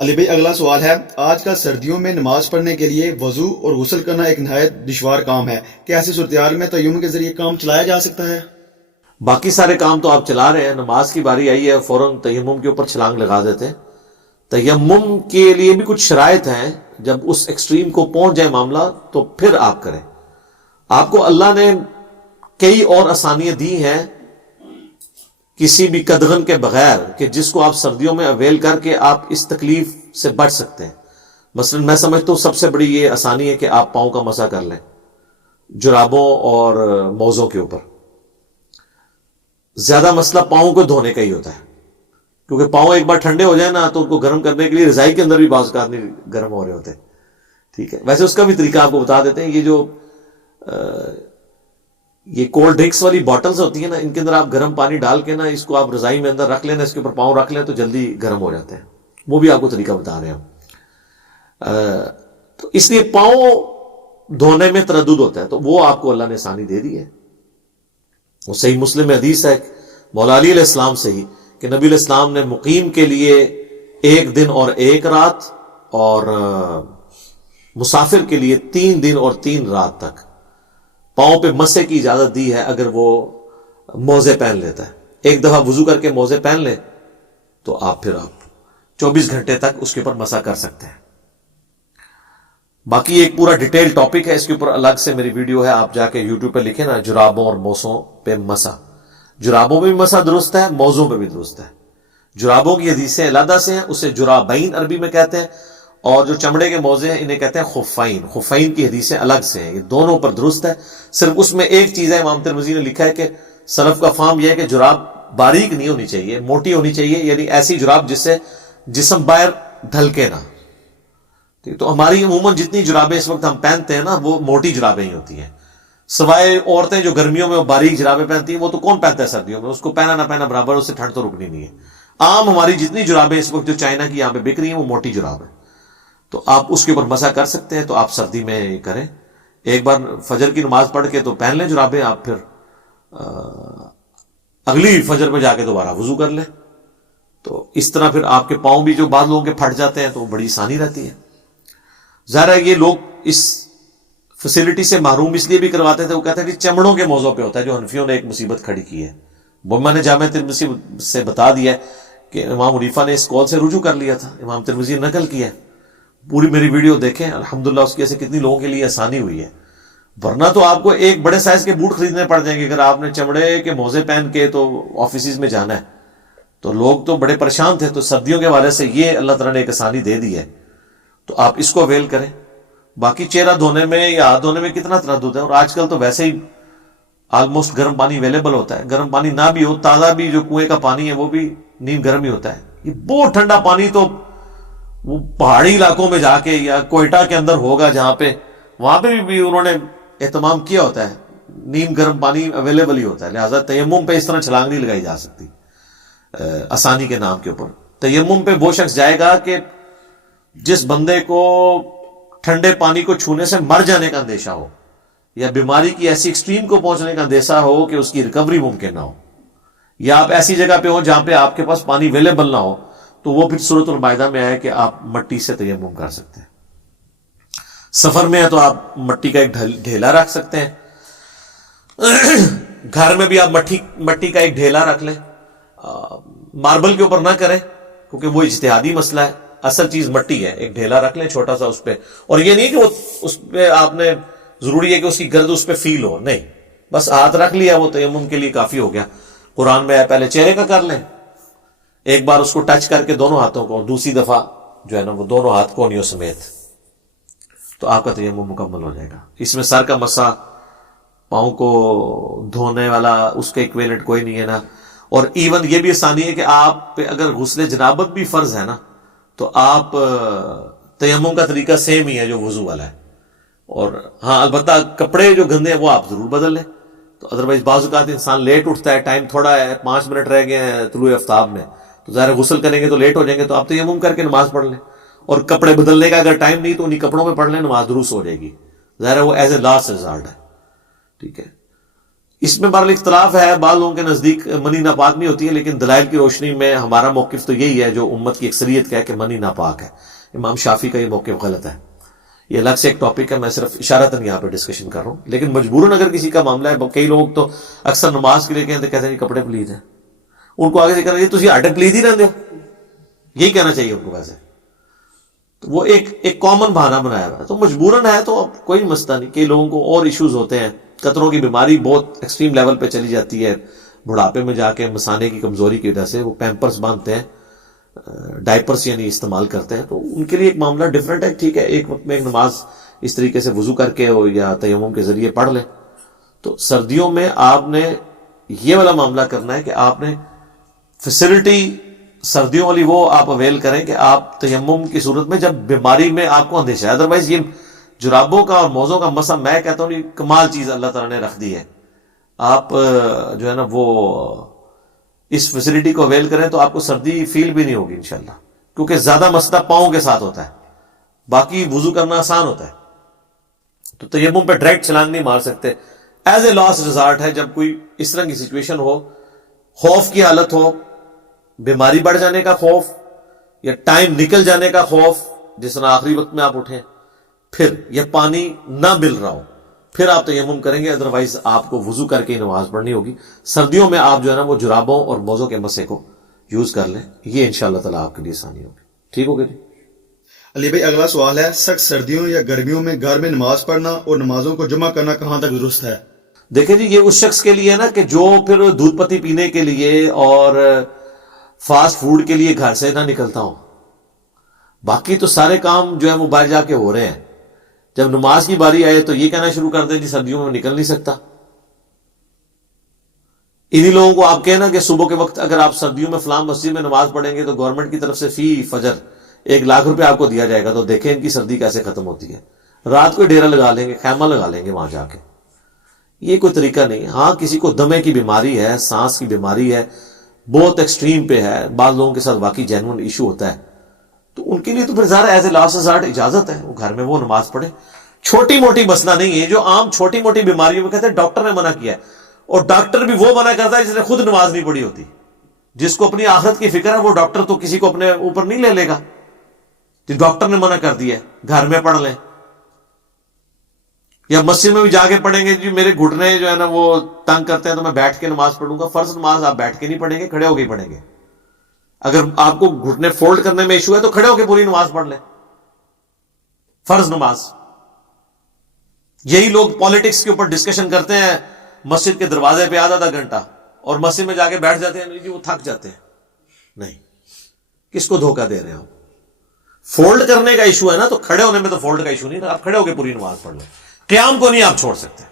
علی بھائی اگلا سوال ہے، آج کل سردیوں میں نماز پڑھنے کے لیے وضو اور غسل کرنا ایک نہایت دشوار کام ہے، کیا ایسی صورتحال میں تیمم کے ذریعے کام چلایا جا سکتا ہے؟ باقی سارے کام تو آپ چلا رہے ہیں، نماز کی باری آئی ہے فوراً تیمم کے اوپر چھلانگ لگا دیتے ہیں۔ تیمم کے لیے بھی کچھ شرائط ہیں، جب اس ایکسٹریم کو پہنچ جائے معاملہ تو پھر آپ کریں۔ آپ کو اللہ نے کئی اور آسانیاں دی ہیں کسی بھی قدغن کے بغیر، کہ جس کو آپ سردیوں میں اویل کر کے آپ اس تکلیف سے بچ سکتے ہیں۔ مثلا میں سمجھتا ہوں سب سے بڑی یہ آسانی ہے کہ آپ پاؤں کا مسح کر لیں جرابوں اور موزوں کے اوپر۔ زیادہ مسئلہ پاؤں کو دھونے کا ہی ہوتا ہے، کیونکہ پاؤں ایک بار ٹھنڈے ہو جائیں نا تو ان کو گرم کرنے کے لیے رضائی کے اندر بھی بعض اوقات نہیں گرم ہو رہے ہوتے۔ ٹھیک ہے، ویسے اس کا بھی طریقہ آپ کو بتا دیتے ہیں۔ یہ جو یہ کولڈ ڈرنکس والی باٹلز ہوتی ہیں نا، ان کے اندر آپ گرم پانی ڈال کے نا اس کو آپ رضائی میں اندر رکھ لینا، اس کے اوپر پاؤں رکھ لیں تو جلدی گرم ہو جاتے ہیں۔ وہ بھی آپ کو طریقہ بتا رہے ہیں۔ تو اس لیے پاؤں دھونے میں تردد ہوتا ہے، تو وہ آپ کو اللہ نے آسانی دے دی ہے۔ وہ صحیح مسلم میں حدیث ہے مولا علی علیہ السلام سے ہی کہ نبی علیہ السلام نے مقیم کے لیے 1 دن اور 1 رات، اور مسافر کے لیے 3 دن اور 3 رات تک پاؤں پہ مسح کی اجازت دی ہے، اگر وہ موزے پہن لیتا ہے۔ ایک دفعہ وضو کر کے موزے پہن لیں تو آپ 24 گھنٹے تک اس کے اوپر مسح کر سکتے ہیں۔ باقی ایک پورا ڈیٹیل ٹاپک ہے، اس کے اوپر الگ سے میری ویڈیو ہے، آپ جا کے یوٹیوب پہ لکھیں نا جرابوں اور موزوں پہ مسح۔ جرابوں میں بھی مسح درست ہے، موزوں پہ بھی درست ہے۔ جرابوں کی حدیثیں علیحدہ سے ہیں، اسے جرابین عربی میں کہتے ہیں، اور جو چمڑے کے موزے ہیں انہیں کہتے ہیں خفین۔ خفین کی حدیثیں الگ سے ہیں، یہ دونوں پر درست ہے۔ صرف اس میں ایک چیز ہے، امام ترمذی نے لکھا ہے کہ سلف کا فہم یہ ہے کہ جراب باریک نہیں ہونی چاہیے، موٹی ہونی چاہیے، یعنی ایسی جراب جس سے جسم باہر ڈھلکے نہ۔ تو ہماری عموماً جتنی جرابیں اس وقت ہم پہنتے ہیں نا وہ موٹی جرابیں ہی ہوتی ہیں، سوائے عورتیں جو گرمیوں میں وہ باریک جرابیں پہنتی ہیں، وہ تو کون پہنتا ہے سردیوں میں، اس کو پہنا نہ پہنا برابر، اس سے ٹھنڈ تو رکنی نہیں ہے۔ عام ہماری جتنی جرابیں اس وقت جو چائنا کی یہاں پہ بک رہی ہیں وہ موٹی جراب ہے، تو آپ اس کے اوپر مسح کر سکتے ہیں۔ تو آپ سردی میں یہ کریں، ایک بار فجر کی نماز پڑھ کے تو پہن لیں جرابیں، آپ پھر اگلی فجر میں جا کے دوبارہ وضو کر لیں، تو اس طرح پھر آپ کے پاؤں بھی جو بعض لوگوں کے پھٹ جاتے ہیں تو وہ بڑی آسانی رہتی ہے۔ ظاہر ہے یہ لوگ اس فیسلٹی سے محروم اس لیے بھی کرواتے تھے، وہ کہتے ہیں کہ چمڑوں کے موضوع پہ ہوتا ہے، جو حنفیوں نے ایک مصیبت کھڑی کی ہے۔ وہ میں نے جامع ترمذی سے بتا دیا ہے کہ امام حنیفہ نے اس قول سے رجوع کر لیا تھا، امام ترمذی نے نقل کیا ہے۔ پوری میری ویڈیو دیکھیں، الحمدللہ اس کی ایسے کتنی لوگوں کے لیے آسانی ہوئی ہے۔ ورنہ تو آپ کو ایک بڑے سائز کے بوٹ خریدنے پڑ جائیں گے اگر آپ نے چمڑے کے موزے پہن کے تو آفیسز میں جانا ہے، تو لوگ تو بڑے پریشان تھے۔ تو سردیوں کے حوالے سے یہ اللہ تعالیٰ نے ایک آسانی دے دی ہے، تو آپ اس کو اویل کریں۔ باقی چہرہ دھونے میں یا ہاتھ دھونے میں کتنا تردد ہے، اور آج کل تو ویسے ہی آلموسٹ گرم پانی اویلیبل ہوتا ہے۔ گرم پانی نہ بھی ہو، تازہ بھی جو کنویں کا پانی ہے وہ بھی نیم گرم ہی ہوتا ہے۔ یہ بہت ٹھنڈا پانی تو وہ پہاڑی علاقوں میں جا کے یا کوئٹہ کے اندر ہوگا جہاں پہ، وہاں پہ بھی انہوں نے اہتمام کیا ہوتا ہے، نیم گرم پانی اویلیبل ہی ہوتا ہے۔ لہٰذا تیمم پہ اس طرح چھلانگ نہیں لگائی جا سکتی آسانی کے نام کے اوپر۔ تیمم پہ وہ شخص جائے گا کہ جس بندے کو ٹھنڈے پانی کو چھونے سے مر جانے کا اندیشہ ہو، یا بیماری کی ایسی ایکسٹریم کو پہنچنے کا اندیشہ ہو کہ اس کی ریکوری ممکن نہ ہو، یا آپ ایسی جگہ پہ ہو جہاں پہ آپ کے پاس پانی اویلیبل نہ ہو، تو وہ پھر سورۃ المائدہ میں آیا کہ آپ مٹی سے تیمم کر سکتے ہیں۔ سفر میں ہے تو آپ مٹی کا ایک ڈھیلا رکھ سکتے ہیں، گھر میں بھی آپ مٹی کا ایک ڈھیلا رکھ لیں۔ ماربل کے اوپر نہ کریں کیونکہ وہ اجتہادی مسئلہ ہے، اصل چیز مٹی ہے، ایک ڈھیلا رکھ لیں چھوٹا سا اس پہ، اور یہ نہیں کہ وہ اس پہ آپ نے ضروری ہے کہ اس کی گرد اس پہ فیل ہو، نہیں، بس ہاتھ رکھ لیا وہ تیمم کے لیے کافی ہو گیا۔ قرآن میں ہے پہلے چہرے کا کر لیں، ایک بار اس کو ٹچ کر کے دونوں ہاتھوں کو، اور دوسری دفعہ جو ہے نا وہ دونوں ہاتھ کونیوں سمیت، تو آپ کا تیمم مکمل ہو جائے گا۔ اس میں سر کا مسح، پاؤں کو دھونے والا اس کا ایکویلنٹ کوئی نہیں ہے نا۔ اور ایون یہ بھی آسانی ہے کہ آپ پہ اگر غسل جنابت بھی فرض ہے نا تو آپ تیمم کا طریقہ سیم ہی ہے جو وضو والا ہے، اور ہاں البتہ کپڑے جو گندے ہیں وہ آپ ضرور بدل لیں۔ تو ادروائز بعض اوقات انسان لیٹ اٹھتا ہے، ٹائم تھوڑا ہے، 5 منٹ رہ گئے ہیں طلوع آفتاب میں، تو ظاہر غسل کریں گے تو لیٹ ہو جائیں گے، تو آپ تیمم کر کے نماز پڑھ لیں، اور کپڑے بدلنے کا اگر ٹائم نہیں تو انہی کپڑوں میں پڑھ لیں، نماز درست ہو جائے گی۔ ظاہر ہے وہ ایز اے لاسٹ ریزارٹ ہے، ٹھیک ہے۔ اس میں بہرحال اختلاف ہے، بعض لوگوں کے نزدیک منی ناپاک نہیں ہوتی ہے، لیکن دلائل کی روشنی میں ہمارا موقف تو یہی ہے جو امت کی اکثریت کا ہے کہ منی ناپاک ہے۔ امام شافعی کا یہ موقف غلط ہے۔ یہ الگ سے ایک ٹاپک ہے، میں صرف اشارتاً یہاں پہ ڈسکشن کر رہا ہوں، لیکن مجبوراً اگر کسی کا معاملہ ہے، کئی لوگ تو اکثر نماز کے لیے کہتے ہیں کپڑے پلید ہیں، ان کو آگے سے کہنا یہ تسی ہڈے پلید ہی رہتے ہو، یہی کہنا چاہیے ان کو۔ ویسے تو وہ ایک کامن بہانہ بنایا ہوا ہے، تو مجبوراً ہے تو اب کوئی مسئلہ نہیں۔ کئی لوگوں کو اور ایشوز ہوتے ہیں، قطروں کی بیماری بہت ایکسٹریم لیول پہ چلی جاتی ہے، بڑھاپے میں جا کے مثانے کی کمزوری کی وجہ سے وہ پیمپرز باندھتے ہیں، ڈائپرس یعنی استعمال کرتے ہیں، تو ان کے لیے ایک معاملہ ڈیفرنٹ ہے۔ ٹھیک ہے، ایک وقت میں ایک نماز اس طریقے سے وضو کر کے ہو یا تیمم کے ذریعے پڑھ لیں۔ تو سردیوں میں آپ نے یہ والا معاملہ کرنا ہے کہ آپ نے فیسلٹی سردیوں والی وہ آپ اویل کریں کہ آپ تیمم کی صورت میں جب بیماری میں آپ کو اندیشہ ہے، ادروائز یہ جرابوں کا اور موزوں کا مسئلہ میں کہتا ہوں کمال چیز اللہ تعالیٰ نے رکھ دی ہے، آپ جو ہے نا وہ اس فیسلٹی کو اویل کریں تو آپ کو سردی فیل بھی نہیں ہوگی انشاءاللہ، کیونکہ زیادہ مسئلہ پاؤں کے ساتھ ہوتا ہے، باقی وضو کرنا آسان ہوتا ہے۔ تو تیمم پہ ڈائریکٹ چھلانگ نہیں مار سکتے، ایز اے لاسٹ ریزارٹ ہے جب کوئی اس طرح کی سچویشن ہو، خوف کی حالت ہو، بیماری بڑھ جانے کا خوف یا ٹائم نکل جانے کا خوف، جس طرح آخری وقت میں آپ اٹھیں، پھر یہ پانی نہ مل رہا ہو، پھر آپ تیمم کریں گے، ادروائز آپ کو وضو کر کے ہی نماز پڑھنی ہوگی۔ سردیوں میں آپ جو ہے نا وہ جرابوں اور موزوں کے مسے کو یوز کر لیں، یہ انشاءاللہ تعالیٰ آپ کے لیے آسانی ہوگی۔ ٹھیک ہو گیا جی؟ علی بھائی اگلا سوال ہے، سخت سردیوں یا گرمیوں میں گھر میں نماز پڑھنا اور نمازوں کو جمع کرنا کہاں تک درست ہے؟ دیکھیں جی، یہ اس شخص کے لیے ہے نا کہ جو پھر دودھ پتی پینے کے لیے اور فاسٹ فوڈ کے لیے گھر سے نہ نکلتا ہوں، باقی تو سارے کام جو ہے وہ باہر جا کے ہو رہے ہیں، جب نماز کی باری آئے تو یہ کہنا شروع کر دیں جی سردیوں میں نکل نہیں سکتا۔ انہی لوگوں کو آپ کہنا کہ صبح کے وقت اگر آپ سردیوں میں فلاں مسجد میں نماز پڑھیں گے تو گورنمنٹ کی طرف سے فی فجر 1,00,000 روپے آپ کو دیا جائے گا، تو دیکھیں ان کی سردی کیسے ختم ہوتی ہے۔ رات کو ڈیرا لگا لیں گے، خیمہ لگا لیں گے وہاں جا کے، یہ کوئی طریقہ نہیں۔ ہاں کسی کو دمے کی بیماری ہے، سانس کی بیماری ہے، بہت ایکسٹریم پہ ہے، بعض لوگوں کے ساتھ واقعی جینون ایشو ہوتا ہے، تو ان کے لیے تو پھر ظاہر ایز اے لاسٹ ریزارٹ اجازت ہے وہ گھر میں وہ نماز پڑھے۔ چھوٹی موٹی مسئلہ نہیں ہے، جو عام چھوٹی موٹی بیماریوں میں کہتے ہیں ڈاکٹر نے منع کیا ہے، اور ڈاکٹر بھی وہ منع کرتا ہے جس نے خود نماز نہیں پڑھی ہوتی۔ جس کو اپنی آخرت کی فکر ہے وہ ڈاکٹر تو کسی کو اپنے اوپر نہیں لے لے گا، جو ڈاکٹر نے منع کر دیا ہے گھر میں پڑھ لیں، یا مسجد میں بھی جا کے پڑھیں گے جی میرے گھٹنے جو ہے نا وہ تنگ کرتے ہیں تو میں بیٹھ کے نماز پڑھوں گا۔ فرض نماز آپ بیٹھ کے نہیں پڑھیں گے، کھڑے ہو کے ہی پڑھیں گے۔ اگر آپ کو گھٹنے فولڈ کرنے میں ایشو ہے تو کھڑے ہو کے پوری نماز پڑھ لیں، فرض نماز۔ یہی لوگ پالیٹکس کے اوپر ڈسکشن کرتے ہیں مسجد کے دروازے پہ آدھا گھنٹہ، اور مسجد میں جا کے بیٹھ جاتے ہیں، نہیں جی وہ تھک جاتے ہیں۔ نہیں، کس کو دھوکہ دے رہے ہیں آپ؟ فولڈ کرنے کا ایشو ہے نا، تو کھڑے ہونے میں تو فولڈ کا ایشو نہیں، آپ کھڑے ہو کے پوری نماز پڑھ لیں، قیام کو نہیں آپ چھوڑ سکتے۔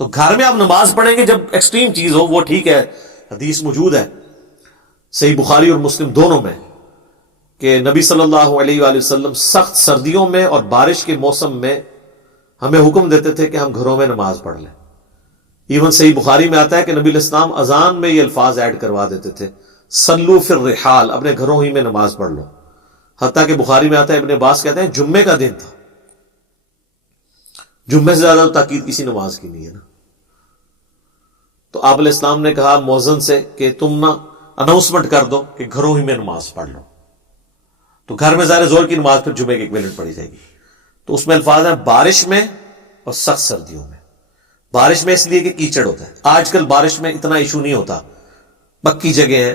تو گھر میں آپ نماز پڑھیں گے جب ایکسٹریم چیز ہو، وہ ٹھیک ہے، حدیث موجود ہے صحیح بخاری اور مسلم دونوں میں کہ نبی صلی اللہ علیہ وآلہ وسلم سخت سردیوں میں اور بارش کے موسم میں ہمیں حکم دیتے تھے کہ ہم گھروں میں نماز پڑھ لیں۔ ایون صحیح بخاری میں آتا ہے کہ نبی علیہ السلام اذان میں یہ الفاظ ایڈ کروا دیتے تھے، صلو فی الرحال، اپنے گھروں ہی میں نماز پڑھ لو۔ حتیٰ کہ بخاری میں آتا ہے، ابن عباس کہتے ہیں جمعے کا دن تھا، جمعے سے زیادہ تاکید کسی نماز کی نہیں ہے نا۔ تو آپ علیہ السلام نے کہا مؤذن سے کہ تم نا اناؤنسمنٹ کر دو کہ گھروں ہی میں نماز پڑھ لو۔ تو گھر میں ظاہر زور کی نماز پھر جمعے کے ایکویلنٹ پڑھی جائے گی۔ تو اس میں الفاظ ہیں بارش میں اور سخت سردیوں میں۔ بارش میں اس لیے کہ کیچڑ ہوتا ہے، آج کل بارش میں اتنا ایشو نہیں ہوتا، پکی جگہ ہیں،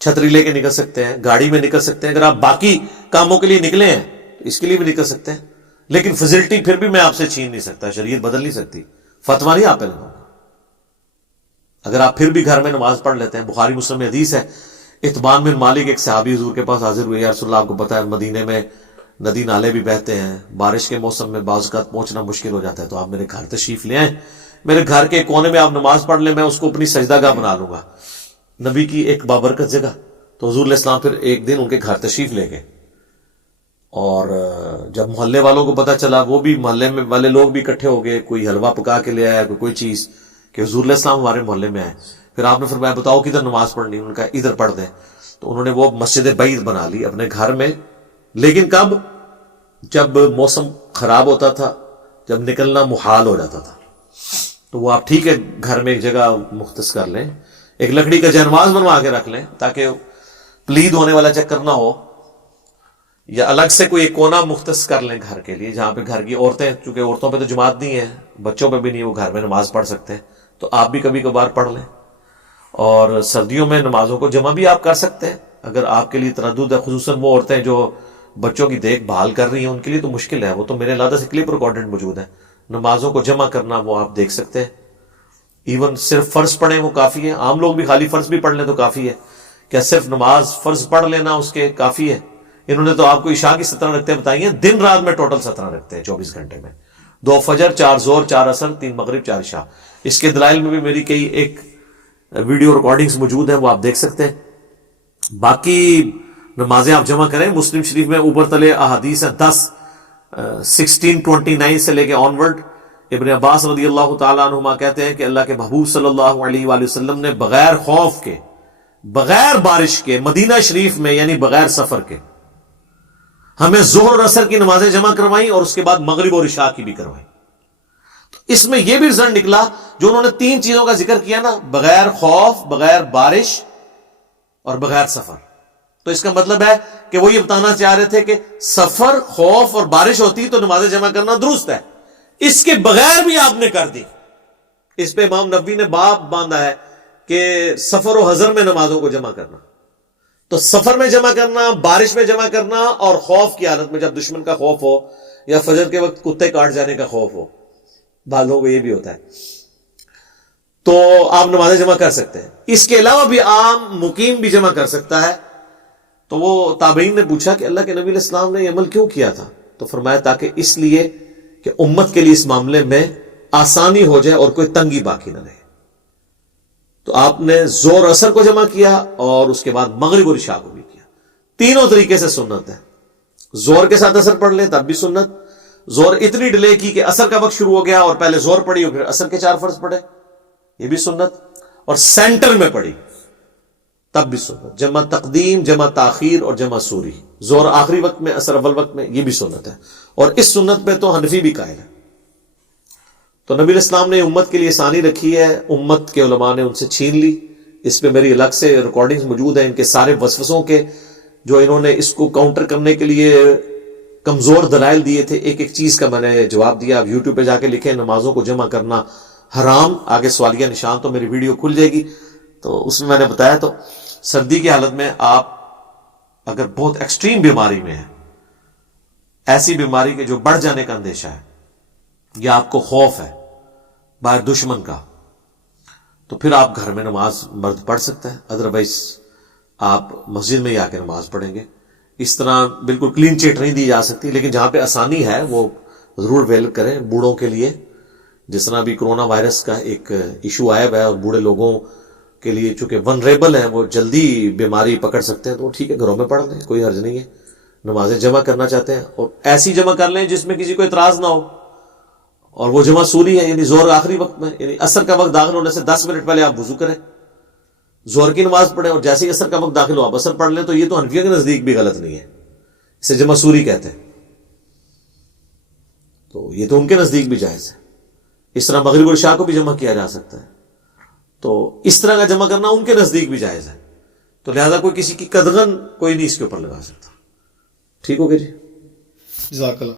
چھتری لے کے نکل سکتے ہیں، گاڑی میں نکل سکتے ہیں، اگر آپ باقی کاموں کے لیے نکلے ہیں تو اس کے لیے بھی نکل سکتے ہیں، لیکن فیسلٹی پھر بھی میں آپ سے چھین نہیں سکتا، شریعت بدل نہیں سکتی، فتویٰ نہیں آپ پہ لگاؤں گا۔ اگر آپ پھر بھی گھر میں نماز پڑھ لیتے ہیں، بخاری مسلم میں حدیث ہے، اتبان بن مالک ایک صحابی حضور کے پاس حاضر ہوئے، یا رسول اللہ آپ کو پتا ہے مدینے میں ندی نالے بھی بہتے ہیں، بارش کے موسم میں بعض اوقات پہنچنا مشکل ہو جاتا ہے، تو آپ میرے گھر تشریف لے آئیں، میرے گھر کے کونے میں آپ نماز پڑھ لیں، میں اس کو اپنی سجدہ گاہ بنا لوں گا، نبی کی ایک بابرکت جگہ۔ تو حضور علیہ السلام پھر ایک دن ان کے گھر تشریف لے گئے، اور جب محلے والوں کو پتا چلا، وہ بھی محلے میں والے لوگ بھی اکٹھے ہو گئے، کوئی حلوہ پکا کے لے آیا، کوئی چیز کہ حضور علیہ السلام ہمارے محلے میں آئے۔ پھر آپ نے فرمایا بتاؤ کدھر نماز پڑھنی، انہوں نے کہا ادھر پڑھ دیں۔ تو انہوں نے وہ مسجد بعید بنا لی اپنے گھر میں، لیکن کب؟ جب موسم خراب ہوتا تھا، جب نکلنا محال ہو جاتا تھا۔ تو وہ آپ ٹھیک ہے گھر میں ایک جگہ مختص کر لیں, ایک لکڑی کا جانماز بنوا کے رکھ لیں تاکہ پلید ہونے والا چکر نہ ہو, یا الگ سے کوئی ایک کونا مختص کر لیں گھر کے لیے جہاں پہ گھر کی عورتیں, چونکہ عورتوں پہ تو جماعت نہیں ہے, بچوں پہ بھی نہیں, وہ گھر میں نماز پڑھ سکتے ہیں, تو آپ بھی کبھی کبھار پڑھ لیں. اور سردیوں میں نمازوں کو جمع بھی آپ کر سکتے ہیں اگر آپ کے لیے تردد ہے, خصوصاً وہ عورتیں جو بچوں کی دیکھ بھال کر رہی ہیں, ان کے لیے تو مشکل ہے, وہ تو میرے علیحدہ سے کلپ ریکارڈنگ موجود ہے, نمازوں کو جمع کرنا وہ آپ دیکھ سکتے ہیں. ایون صرف فرض پڑھیں وہ کافی ہے, عام لوگ بھی خالی فرض بھی پڑھ لیں تو کافی ہے. کیا صرف نماز فرض پڑھ لینا اس کے کافی ہے؟ انہوں نے تو آپ کو عشاء کی 17 رکعتیں بتائی ہیں, دن رات میں ٹوٹل 17 رکھتے ہیں 24 گھنٹے میں, 2 فجر 4 ظہر 4 عصر 3 مغرب 4 عشاء. اس کے دلائل میں بھی میری کئی ایک ویڈیو ریکارڈنگز موجود ہیں, وہ آپ دیکھ سکتے ہیں. باقی نمازیں آپ جمع کریں. مسلم شریف میں اوپر تلے احادیث ہیں 10 1629 سے لے کے آنورڈ. ابن عباس رضی اللہ تعالیٰ عنہما کہتے ہیں کہ اللہ کے محبوب صلی اللہ علیہ وآلہ وسلم نے بغیر خوف کے, بغیر بارش کے, مدینہ شریف میں یعنی بغیر سفر کے ہمیں ظہر اور عصر کی نمازیں جمع کروائیں اور اس کے بعد مغرب اور عشاء کی بھی کروائیں. تو اس میں یہ بھی رزلٹ نکلا جو انہوں نے 3 چیزوں کا ذکر کیا نا, بغیر خوف, بغیر بارش اور بغیر سفر. تو اس کا مطلب ہے کہ وہ یہ بتانا چاہ رہے تھے کہ سفر, خوف اور بارش ہوتی تو نمازیں جمع کرنا درست ہے, اس کے بغیر بھی آپ نے کر دی. اس پہ امام نبوی نے باب باندھا ہے کہ سفر و حضر میں نمازوں کو جمع کرنا. تو سفر میں جمع کرنا, بارش میں جمع کرنا, اور خوف کی حالت میں جب دشمن کا خوف ہو یا فجر کے وقت کتے کاٹ جانے کا خوف ہو, بعضوں کو یہ بھی ہوتا ہے, تو آپ نمازیں جمع کر سکتے ہیں. اس کے علاوہ بھی عام مقیم بھی جمع کر سکتا ہے. تو وہ تابعین نے پوچھا کہ اللہ کے نبی علیہ السلام نے یہ عمل کیوں کیا تھا؟ تو فرمایا تاکہ اس لیے کہ امت کے لیے اس معاملے میں آسانی ہو جائے اور کوئی تنگی باقی نہ رہے. تو آپ نے ظہر عصر کو جمع کیا اور اس کے بعد مغرب اور عشاء کو بھی کیا. تینوں طریقے سے سنت ہے. ظہر کے ساتھ عصر پڑھ لیں تب بھی سنت, ظہر اتنی ڈیلے کی کہ عصر کا وقت شروع ہو گیا اور پہلے ظہر پڑھی اور پھر عصر کے 4 فرض پڑھے, یہ بھی سنت, اور سینٹر میں پڑھی تب بھی سنت. جمع تقدیم, جمع تاخیر اور جمع سوری, ظہر آخری وقت میں, عصر اول وقت میں, یہ بھی سنت ہے. اور اس سنت پہ تو حنفی بھی قائل ہے. تو نبی علیہ السلام نے امت کے لیے آسانی رکھی ہے, امت کے علماء نے ان سے چھین لی. اس پہ میری الگ سے ریکارڈنگز موجود ہیں ان کے سارے وسوسوں کے, جو انہوں نے اس کو کاؤنٹر کرنے کے لیے کمزور دلائل دیے تھے. ایک ایک چیز کا میں نے جواب دیا. آپ یوٹیوب پہ جا کے لکھیں نمازوں کو جمع کرنا حرام, آگے سوالیہ نشان, تو میری ویڈیو کھل جائے گی. تو اس میں میں نے بتایا. تو سردی کی حالت میں آپ اگر بہت ایکسٹریم بیماری میں ہیں, ایسی بیماری کے جو بڑھ جانے کا اندیشہ ہے یا آپ کو خوف ہے باہر دشمن کا, تو پھر آپ گھر میں نماز مرد پڑھ سکتا ہے. ادروائز آپ مسجد میں ہی آ کے نماز پڑھیں گے. اس طرح بالکل کلین چٹ نہیں دی جا سکتی, لیکن جہاں پہ آسانی ہے وہ ضرور ویل کریں. بوڑھوں کے لیے جس طرح بھی کرونا وائرس کا ایک ایشو آیا ہوا ہے, اور بوڑھے لوگوں کے لیے چونکہ ونریبل ہیں, وہ جلدی بیماری پکڑ سکتے ہیں, تو ٹھیک ہے گھروں میں پڑھ لیں, کوئی حرج نہیں ہے. نمازیں جمع کرنا چاہتے ہیں اور ایسی جمع کر لیں جس میں کسی کو اعتراض نہ ہو, اور وہ جمع سوری ہے, یعنی ظہر آخری وقت میں, یعنی عصر کا وقت داخل ہونے سے 10 منٹ پہلے آپ وضو کریں, ظہر کی نماز پڑھیں, اور جیسے ہی عصر کا وقت داخل ہو آپ عصر پڑھ لیں. تو یہ تو حنفیہ کے نزدیک بھی غلط نہیں ہے, اسے جمع سوری کہتے ہیں, تو یہ تو ان کے نزدیک بھی جائز ہے. اس طرح مغرب اور عشاء کو بھی جمع کیا جا سکتا ہے, تو اس طرح کا جمع کرنا ان کے نزدیک بھی جائز ہے. تو لہذا کوئی کسی کی قدغن کوئی نہیں اس کے اوپر لگا سکتا. ٹھیک ہو گیا جی, جزاک اللہ.